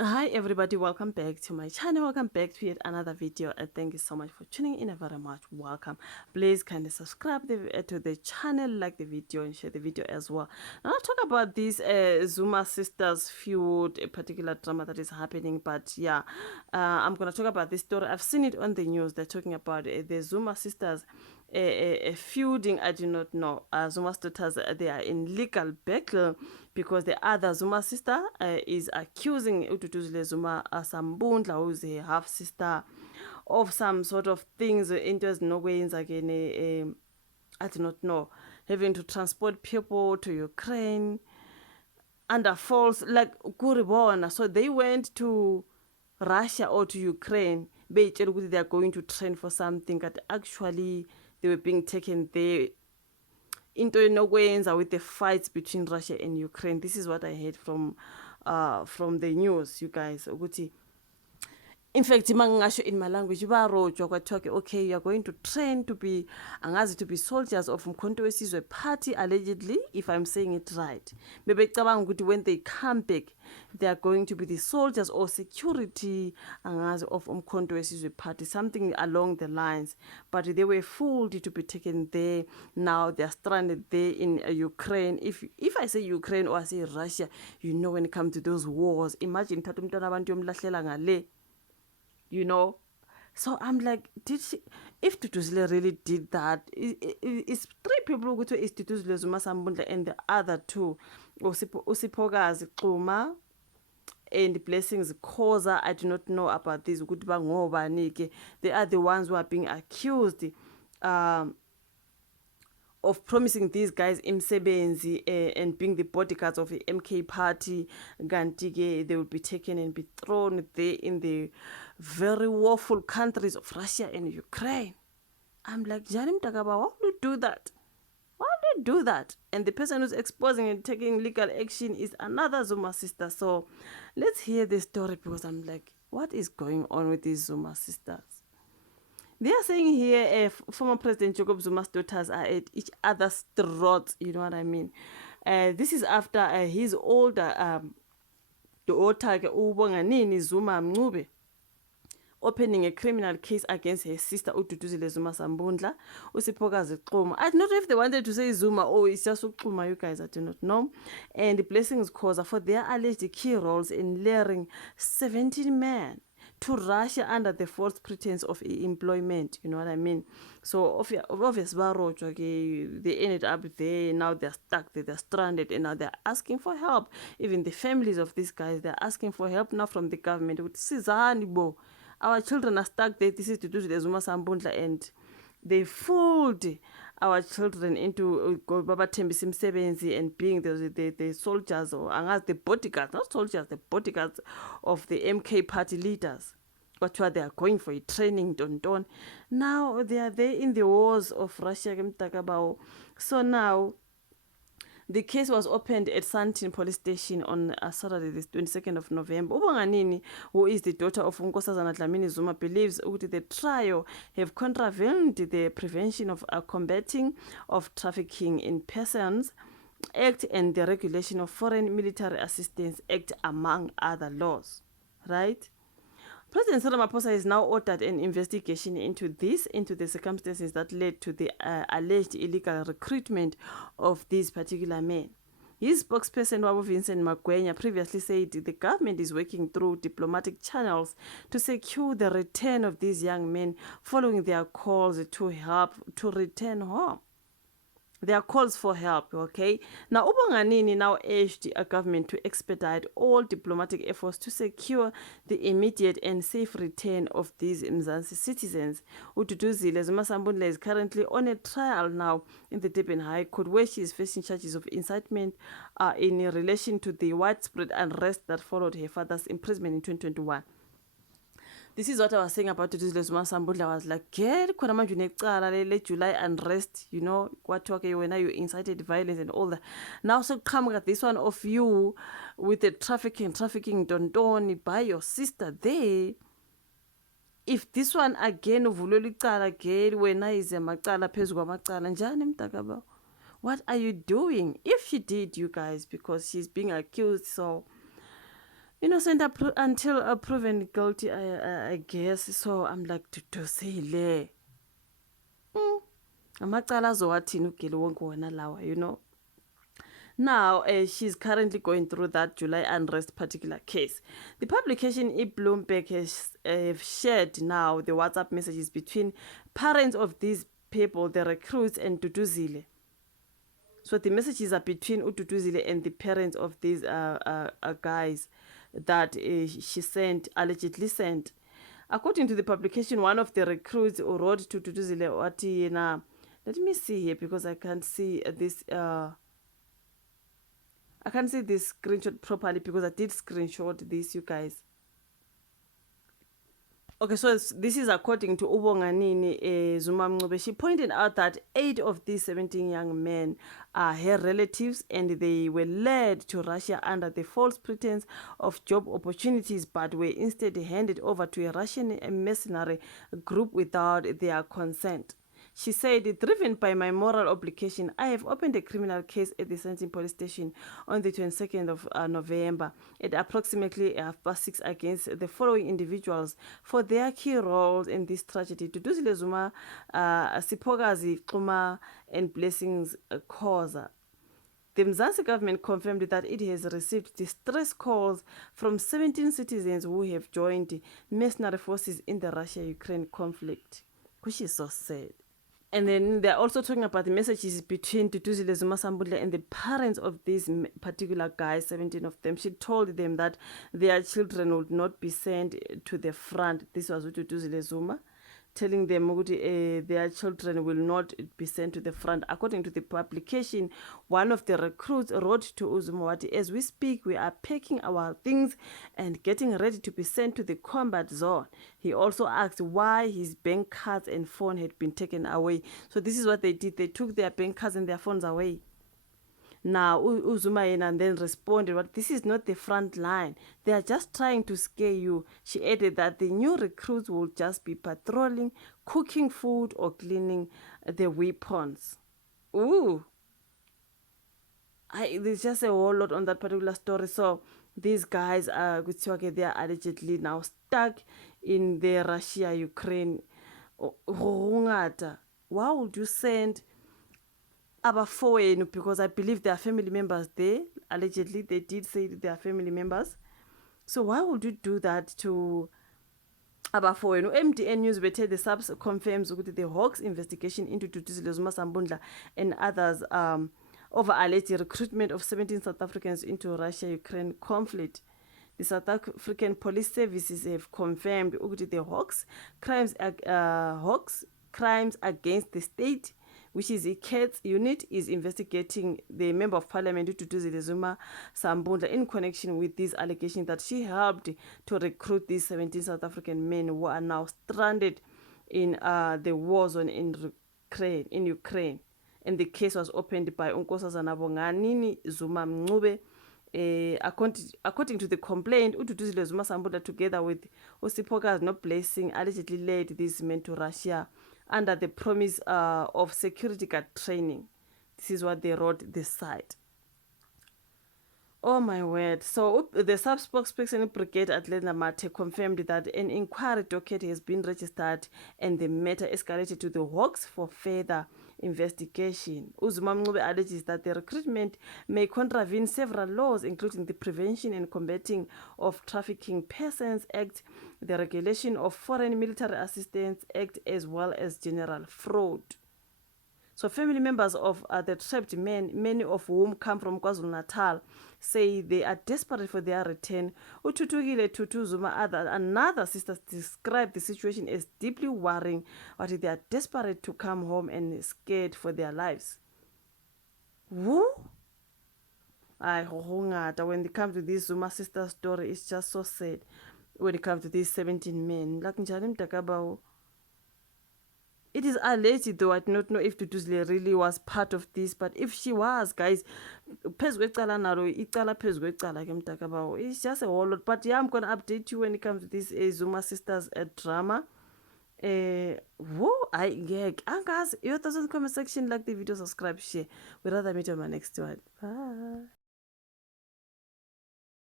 Hi everybody, welcome back to my channel. Welcome back to yet another video, and thank you so much for tuning in. Very much welcome. Please kindly subscribe to the channel, like the video, and share the video as well. Now I'll talk about this Zuma sisters feud, a particular drama that is happening. But yeah, I'm gonna talk about this story. I've seen it on the news. They're talking about the Zuma sisters feuding. I do not know. Zuma sisters, they are in legal battle because the other Zuma sister is accusing Duduzile Zuma Sambudla, who is a half sister, of some sort of things into no ways again. I do not know, having to transport people to Ukraine under false like kuribona. So they went to Russia or to Ukraine. They are going to train for something that actually they were being taken there into inokwenza with the fights between Russia and Ukraine. This is what I heard from the news, you guys. In fact, in my language, okay, you're going to train to be soldiers of Mkhonto Wesizwe party, allegedly, if I'm saying it right. Maybe when they come back, they are going to be the soldiers or security of Mkhonto Wesizwe party, something along the lines. But they were fooled to be taken there. Now they are stranded there in Ukraine. If I say Ukraine or I say Russia, you know, when it comes to those wars, imagine you know. So I'm like, did she, if Duduzile really did that, it's three people who go to Duduzile Zuma Sambudla and the other two, Usipogazi Zuma and Blessings Koza. I do not know about this. They are the ones who are being accused of promising these guys imsebenzi and being the bodyguards of the MK party. Gantige, they will be taken and be thrown there in the very woeful countries of Russia and Ukraine. I'm like, Janim Takaba, why would you do that? Why would you do that? And the person who's exposing and taking legal action is another Zuma sister. So let's hear the story, because I'm like, what is going on with these Zuma sisters? They are saying here, former President Jacob Zuma's daughters are at each other's throats. You know what I mean? This is after his older daughter, Ubonganini Zuma Mncube, opening a criminal case against her sister Duduzile Zuma Sambudla, Usipogazi Zuma. I don't know if they wanted to say Zuma or it's just Zuma, you guys, I do not know. And the Blessings Causa for their alleged key roles in luring 17 men to Russia under the false pretense of employment. You know what I mean? So obviously they ended up there. Now they're stuck there, they're stranded, and now they're asking for help. Even the families of these guys, they're asking for help now from the government. Our children are stuck there. This is to do with the Zuma Sambudla, and they fooled our children into and being the soldiers, or the bodyguards, not soldiers, the bodyguards of the MK party leaders. But they are going for a training, don't. Now they are there in the wars of Russia. So now the case was opened at Santin police station on Saturday, the 22nd of November. Ubonganini, who is the daughter of Nkosazana Dlamini Zuma, believes that the trial have contravened the Prevention of Combating of Trafficking in Persons Act and the Regulation of Foreign Military Assistance Act, among other laws. Right? President Cyril Ramaphosa has now ordered an investigation into the circumstances that led to the alleged illegal recruitment of these particular men. His spokesperson, Wabu Vincent Magwenya, previously said the government is working through diplomatic channels to secure the return of these young men following their calls to help to return home. Their calls for help, okay? Now, Ubonganini now urged a government to expedite all diplomatic efforts to secure the immediate and safe return of these Mzansi citizens. Duduzile Zuma Sambudla is currently on a trial now in the Durban High Court, where she is facing charges of incitement in relation to the widespread unrest that followed her father's imprisonment in 2021. This is what I was saying about Duduzile Zuma Sambudla. I was like, get July unrest, you know, what talking when you incited violence and all that. Now so come at this one of you with the trafficking don't by your sister there. If this one again again when I is a what are you doing? If she did, you guys, because she's being accused, so innocent until proven guilty, I guess. So I'm like, Duduzile. Amacala azowathini ugeli wonke wona lawa, you know. Now, she's currently going through that July unrest particular case. The publication in Bloomberg has shared now the WhatsApp messages between parents of these people, the recruits, and Duduzile. So the messages are between Duduzile and the parents of these guys that she sent, allegedly sent. According to the publication, one of the recruits wrote to Duduzile, let me see here because I can't see this. I can't see this screenshot properly because I did screenshot this, you guys. Okay, so this is according to Ubonganini Zuma Mncube. She pointed out that 8 of these 17 young men are her relatives and they were led to Russia under the false pretense of job opportunities but were instead handed over to a Russian mercenary group without their consent. She said, driven by my moral obligation, I have opened a criminal case at the Sentin police station on the 22nd of November at approximately 6:30 against the following individuals for their key roles in this tragedy. Duduzile Zuma, Sipogazi, Kuma, and Blessings Khoza. The Mzansi government confirmed that it has received distress calls from 17 citizens who have joined mercenary forces in the Russia-Ukraine conflict, which is so sad. And then they're also talking about the messages between Duduzile Zuma Sambudla and the parents of these particular guys, 17 of them. She told them that their children would not be sent to the front. This was Duduzile Zuma, telling them their children will not be sent to the front. According to the publication, one of the recruits wrote to Uzumawati, as we speak, we are packing our things and getting ready to be sent to the combat zone. He also asked why his bank cards and phone had been taken away. So this is what they did. They took their bank cards and their phones away. Now, Uzuma and then responded, "But this is not the front line. They are just trying to scare you." She added that the new recruits will just be patrolling, cooking food, or cleaning the weapons. Ooh. There's just a whole lot on that particular story. So these guys are, they are allegedly now stuck in the Russia-Ukraine. Why would you send Abafowenu, because I believe there are family members there. Allegedly, they did say that they are family members. So why would you do that to Abafowenu? MDN News the subs confirms the Hawks investigation into Duduzile Zuma Sambudla and others over alleged recruitment of 17 South Africans into Russia-Ukraine conflict. The South African police services have confirmed the Hawks crimes against the state, which is a CATS unit, is investigating the Member of Parliament Duduzile Zuma Sambudla in connection with this allegation that she helped to recruit these 17 South African men who are now stranded in the war zone in Ukraine. And the case was opened by Unkosazana Bonganini Zuma Mncube. According to the complaint, Duduzile Zuma Sambudla, together with Usipoka's no blessing, allegedly led these men to Russia under the promise of security guard training. This is what they wrote the site. Oh my word. So the sub-spokesperson Brigade Atlanta Mate confirmed that an inquiry docket has been registered and the matter escalated to the Hawks for further investigation. Uzuma Mncube alleges that the recruitment may contravene several laws, including the Prevention and Combating of Trafficking Persons Act, the Regulation of Foreign Military Assistance Act, as well as general fraud. So family members of the trapped men, many of whom come from KwaZulu-Natal, say they are desperate for their return. Ututugile Tutu Zuma, another sister, described the situation as deeply worrying, but they are desperate to come home and scared for their lives. Woo? When it comes to this Zuma sister story, it's just so sad. When it comes to these 17 men, like it is alleged, though I do not know if Duduzile really was part of this, but if she was, guys, it's just a whole lot. But yeah, I'm going to update you when it comes to this Zuma sisters drama. Guys, your thoughts in the comment section, like the video, subscribe, share. We'd rather meet you on my next one. Bye.